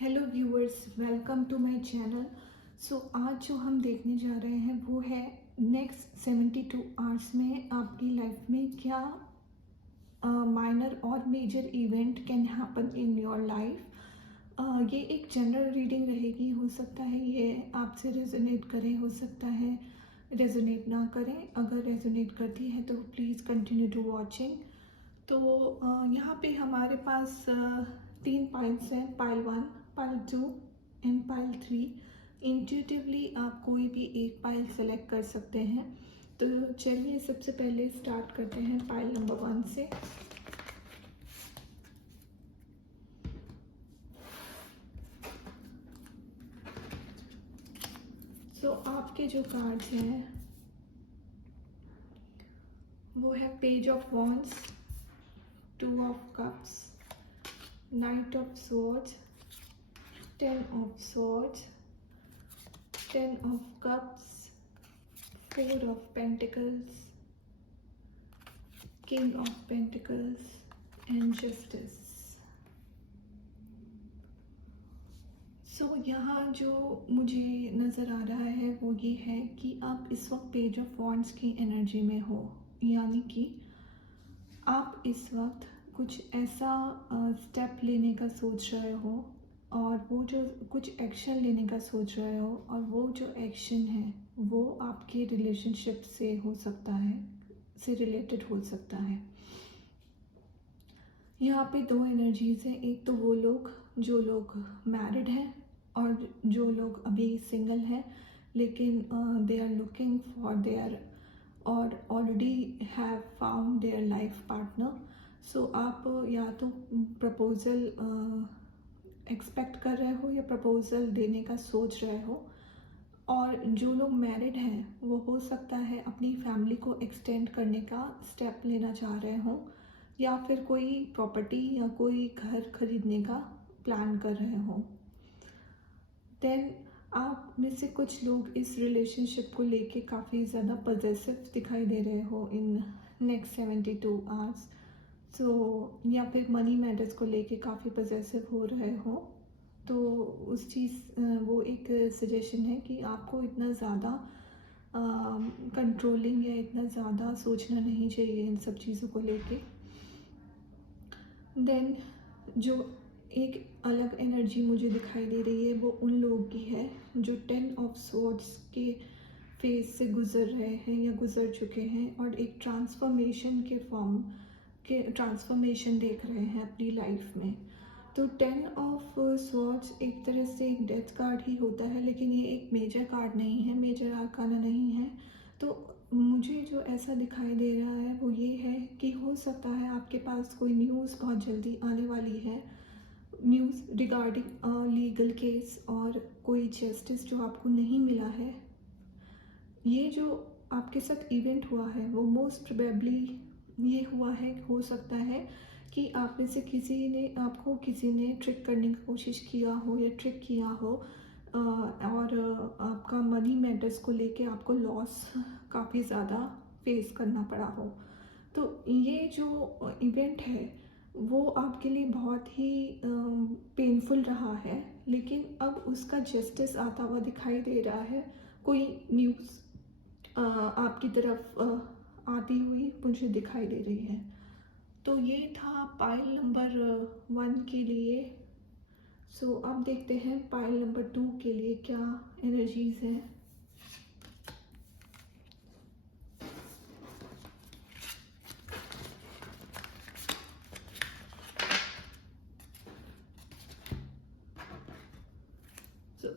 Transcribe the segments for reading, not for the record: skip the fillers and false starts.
Hello viewers, welcome to my channel. आज जो हम देखने जा रहे हैं वो है नेक्स्ट 72 आवर्स में आपकी लाइफ में क्या माइनर और major event can happen in your life. ये एक जनरल रीडिंग रहेगी। हो सकता है ये आपसे रेजोनेट करे, हो सकता है रेजोनेट ना करें। अगर रेजोनेट करती है तो प्लीज़ कंटिन्यू टू वॉचिंग। यहाँ पे हमारे पास तीन पाइल्स हैं, pile 1, pile 2 and pile 3। Intuitively आप कोई भी एक पाइल सेलेक्ट कर सकते हैं। तो चलिए सबसे पहले स्टार्ट करते हैं पाइल नंबर 1 से। आपके जो कार्ड्स हैं वो है page of wands, 2 of cups, night of swords, 10 of swords, 10 of cups, 4 of pentacles, king of pentacles and justice। यहाँ जो मुझे नज़र आ रहा है वो ये है कि आप इस वक्त पेज ऑफ वॉन्ड्स की एनर्जी में हो, यानी कि आप इस वक्त कुछ ऐसा स्टेप लेने का सोच रहे हो और वो जो कुछ एक्शन लेने का सोच रहे हो, और वो जो एक्शन है वो आपके रिलेशनशिप से हो सकता है, से रिलेटेड हो सकता है। यहाँ पे दो एनर्जीज हैं। एक तो वो लोग जो लोग मैरिड हैं और जो लोग अभी सिंगल हैं लेकिन they are looking for their और already have found their life partner. आप या तो प्रपोज़ल एक्सपेक्ट कर रहे हो या प्रपोज़ल देने का सोच रहे हो। और जो लोग मैरिड हैं वो हो सकता है अपनी फैमिली को एक्सटेंड करने का स्टेप लेना चाह रहे हो, या फिर कोई प्रॉपर्टी या कोई घर खरीदने का प्लान कर रहे हो। देन आप में से कुछ लोग इस रिलेशनशिप को लेके काफ़ी ज़्यादा पॉजेसिव दिखाई दे रहे हो इन नेक्स्ट 72 आवर्स। या फिर मनी मैटर्स को लेके काफ़ी पॉजेसिव हो रहे हो। तो उस चीज़ वो एक सजेशन है कि आपको इतना ज़्यादा कंट्रोलिंग या इतना ज़्यादा सोचना नहीं चाहिए इन सब चीज़ों को लेके। देन जो एक अलग एनर्जी मुझे दिखाई दे रही है वो उन लोगों की है जो 10 ऑफ स्वॉर्ड्स के फेज से गुजर रहे हैं या गुजर चुके हैं और एक ट्रांसफॉर्मेशन के फॉर्म के ट्रांसफॉर्मेशन देख रहे हैं अपनी लाइफ में। तो 10 ऑफ स्वॉर्ड्स एक तरह से एक डेथ कार्ड ही होता है, लेकिन ये एक मेजर कार्ड नहीं है, मेजर आर्काना नहीं है। तो मुझे जो ऐसा दिखाई दे रहा है वो ये है कि हो सकता है आपके पास कोई न्यूज़ बहुत जल्दी आने वाली है, न्यूज़ रिगार्डिंग लीगल केस और कोई जस्टिस जो आपको नहीं मिला है। ये जो आपके साथ इवेंट हुआ है वो मोस्ट प्रोबेबली ये हुआ है, हो सकता है कि आप में से किसी ने ट्रिक करने की कोशिश किया हो या ट्रिक किया हो, और आपका मनी मैटर्स को लेके आपको लॉस काफ़ी ज़्यादा फेस करना पड़ा हो। तो ये जो इवेंट है वो आपके लिए बहुत ही पेनफुल रहा है, लेकिन अब उसका जस्टिस आता हुआ दिखाई दे रहा है। कोई न्यूज़ आपकी तरफ आती हुई मुझे दिखाई दे रही है। तो ये था पाइल नंबर 1 के लिए। अब देखते हैं पाइल नंबर 2 के लिए क्या एनर्जीज हैं।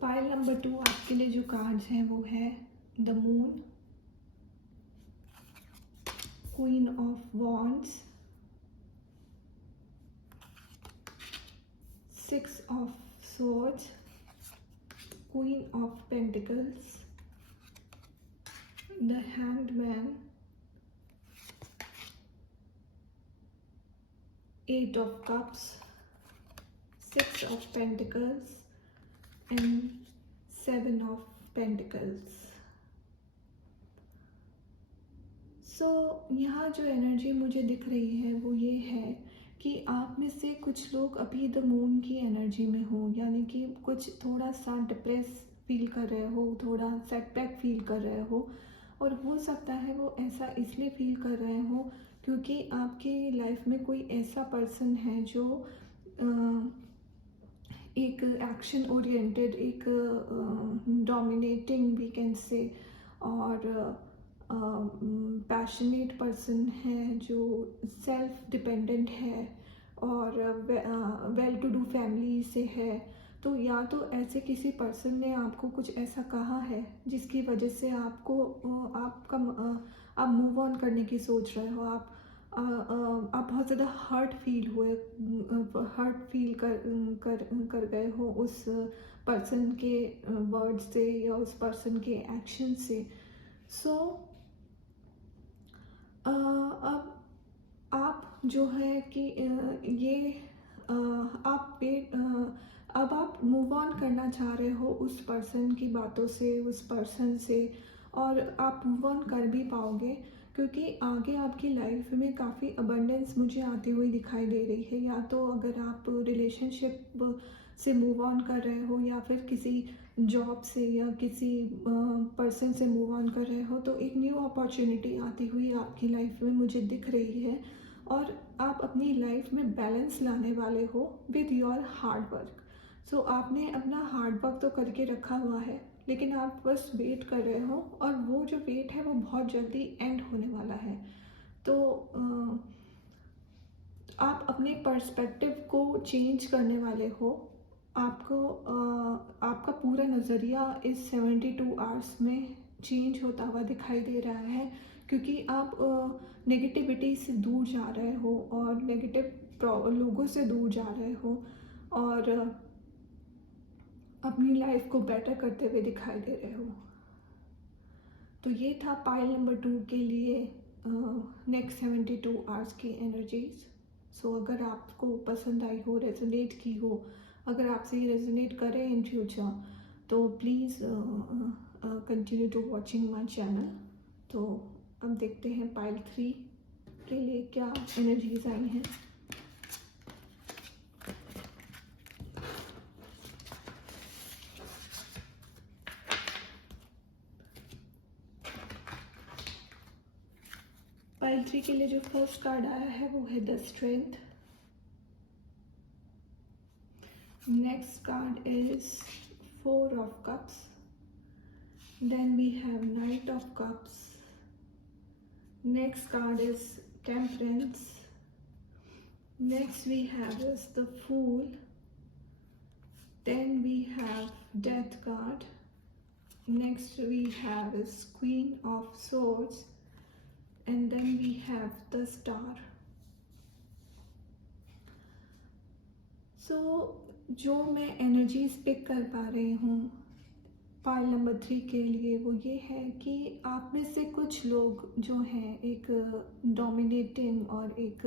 पाइल नंबर 2 आपके लिए जो कार्ड्स हैं वो है the moon, queen of wands, 6 of swords, queen of pentacles, the hanged man, 8 of cups, 6 of pentacles and 7 of pentacles। यहाँ जो एनर्जी मुझे दिख रही है वो ये है कि आप में से कुछ लोग अभी द मून की एनर्जी में हो, यानी कि कुछ थोड़ा सा डिप्रेस फील कर रहे हो, थोड़ा सेटबैक फील कर रहे हो। और हो सकता है वो ऐसा इसलिए फील कर रहे हो क्योंकि आपकी लाइफ में कोई ऐसा पर्सन है जो एक एक्शन ओरिएंटेड, एक डोमिनेटिंग वी कैन से, और पैशनेट पर्सन है, जो सेल्फ डिपेंडेंट है और वेल टू डू फैमिली से है। तो या तो ऐसे किसी पर्सन ने आपको कुछ ऐसा कहा है जिसकी वजह से आपको आप मूव ऑन करने की सोच रहे हो, आप बहुत ज़्यादा हर्ट फील कर गए हो उस पर्सन के वर्ड से या उस पर्सन के एक्शन से। सो अब आप जो है कि ये आप पे अब आप मूव ऑन करना चाह रहे हो उस पर्सन की बातों से, उस पर्सन से, और आप मूव ऑन कर भी पाओगे क्योंकि आगे आपकी लाइफ में काफ़ी अबंडेंस मुझे आती हुई दिखाई दे रही है। या तो अगर आप रिलेशनशिप से मूव ऑन कर रहे हो या फिर किसी जॉब से या किसी पर्सन से मूव ऑन कर रहे हो, तो एक न्यू अपॉर्चुनिटी आती हुई आपकी लाइफ में मुझे दिख रही है और आप अपनी लाइफ में बैलेंस लाने वाले हो विद योर हार्ड वर्क। सो आपने अपना हार्ड वर्क तो करके रखा हुआ है, लेकिन आप बस वेट कर रहे हो और वो जो वेट है वो बहुत जल्दी एंड होने वाला है। तो आप अपने पर्सपेक्टिव को चेंज करने वाले हो। आपका पूरा नज़रिया इस 72 आवर्स में चेंज होता हुआ दिखाई दे रहा है क्योंकि आप नेगेटिविटी से दूर जा रहे हो और नेगेटिव लोगों से दूर जा रहे हो और अपनी लाइफ को बेटर करते हुए दिखाई दे रहे हो। तो ये था पाइल नंबर 2 के लिए नेक्स्ट 72 आवर्स की एनर्जीज। सो अगर आपको पसंद आई हो, रेजोनेट की हो, अगर आपसे ये रेजोनेट करे इन फ्यूचर, तो please continue to watching my channel. तो अब देखते हैं पाइल 3 के लिए क्या एनर्जीज आई हैं। पाइल 3 के लिए जो फर्स्ट कार्ड आया है वो है the strength. Next card is 4 of Cups. Then we have Knight of Cups. Next card is Temperance. Next we have is the Fool. Then we have Death card. Next we have is Queen of Swords. And then we have the Star. So जो मैं energies pick कर पा रही हूँ pile number 3 के लिए वो ये है कि आप में से कुछ लोग जो हैं एक डोमिनेटिंग और एक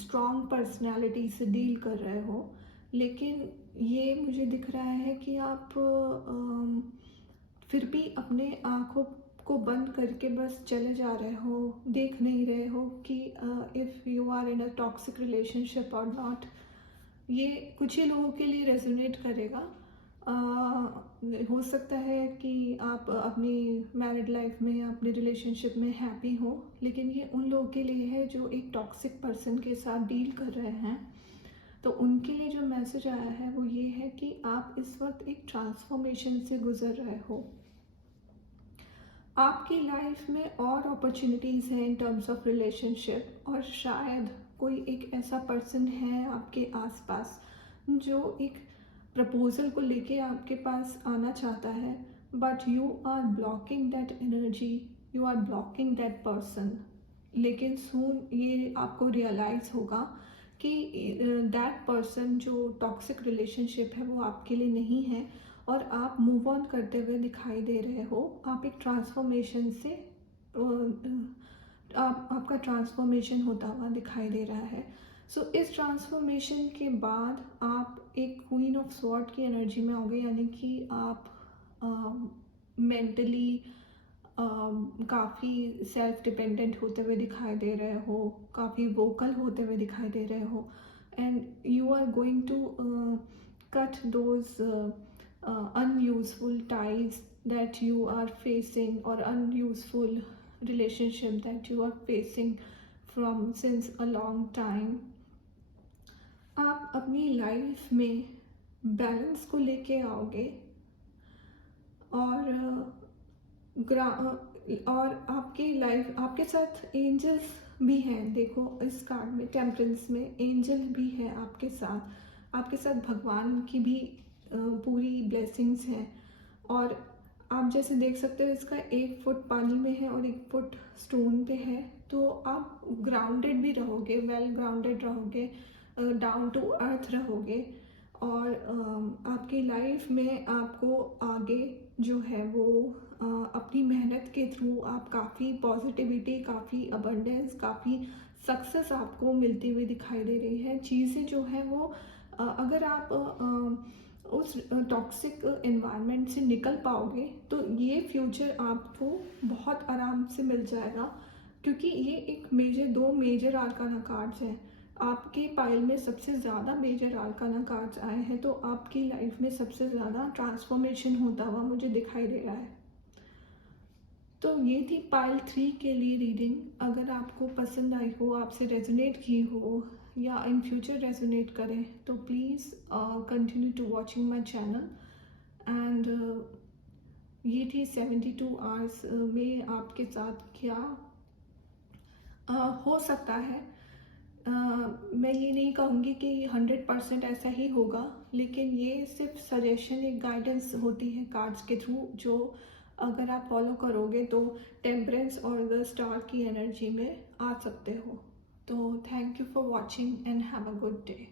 स्ट्रॉन्ग पर्सनालिटी से डील कर रहे हो, लेकिन ये मुझे दिख रहा है कि आप फिर भी अपने आँखों को बंद करके बस चले जा रहे हो, देख नहीं रहे हो कि if you are in a toxic relationship और नॉट। ये कुछ ही लोगों के लिए रेजोनेट करेगा। हो सकता है कि आप अपनी मैरिड लाइफ में, अपनी रिलेशनशिप में हैप्पी हो, लेकिन ये उन लोगों के लिए है जो एक टॉक्सिक पर्सन के साथ डील कर रहे हैं। तो उनके लिए जो मैसेज आया है वो ये है कि आप इस वक्त एक ट्रांसफॉर्मेशन से गुजर रहे हो। आपकी लाइफ में और अपॉर्चुनिटीज़ हैं इन टर्म्स ऑफ रिलेशनशिप, और शायद कोई एक ऐसा पर्सन है आपके आसपास जो एक प्रपोजल को लेके आपके पास आना चाहता है, but you are blocking that energy, you are blocking that person. लेकिन सून ये आपको रियलाइज़ होगा कि दैट पर्सन जो टॉक्सिक रिलेशनशिप है वो आपके लिए नहीं है और आप मूव ऑन करते हुए दिखाई दे रहे हो। आप एक ट्रांसफॉर्मेशन से आपका ट्रांसफॉर्मेशन होता हुआ दिखाई दे रहा है। सो इस ट्रांसफॉर्मेशन के बाद आप एक क्वीन ऑफ स्वॉर्ड की एनर्जी में आओगे, यानी कि आप मेंटली काफ़ी सेल्फ डिपेंडेंट होते हुए दिखाई दे रहे हो, काफ़ी वोकल होते हुए दिखाई दे रहे हो, and you are going to cut those unuseful ties that you are facing, or unuseful relationship that you are facing from since a long time. आप अपनी लाइफ में बैलेंस को लेके आओगे, और और आपकी लाइफ, आपके साथ एंजल्स भी हैं। देखो इस कार्ड में टेम्परेंस में एंजल भी है आपके साथ भगवान की भी पूरी ब्लेसिंग्स हैं। और आप जैसे देख सकते हो, इसका 1 फुट पानी में है और 1 फुट स्टोन पे है, तो आप ग्राउंडेड भी रहोगे, वेल ग्राउंडेड रहोगे, डाउन टू अर्थ रहोगे। और आपकी लाइफ में आपको आगे जो है वो अपनी मेहनत के थ्रू आप काफ़ी पॉजिटिविटी, काफ़ी अबंडेंस, काफ़ी सक्सेस आपको मिलती हुई दिखाई दे रही है। चीज़ें जो है वो अगर आप उस टॉक्सिक एनवायरनमेंट से निकल पाओगे तो ये फ्यूचर आपको बहुत आराम से मिल जाएगा, क्योंकि ये एक दो मेजर आर्काना कार्ड्स हैं। आपके पाइल में सबसे ज़्यादा मेजर आर्काना कार्ड्स आए हैं, तो आपकी लाइफ में सबसे ज़्यादा ट्रांसफॉर्मेशन होता हुआ मुझे दिखाई दे रहा है। तो ये थी पाइल 3 के लिए रीडिंग। अगर आपको पसंद आई हो, आपसे रेजोनेट की हो, या इन फ्यूचर रेजोनेट करें, तो please continue to watching my channel. And ये थी 72 आवर्स में आपके साथ क्या हो सकता है। मैं ये नहीं कहूँगी कि 100% ऐसा ही होगा, लेकिन ये सिर्फ सजेशन, एक गाइडेंस होती है कार्ड्स के थ्रू, जो अगर आप फॉलो करोगे तो टेम्परेंस और द स्टार की एनर्जी में आ सकते हो। तो thank you for watching and have a good day.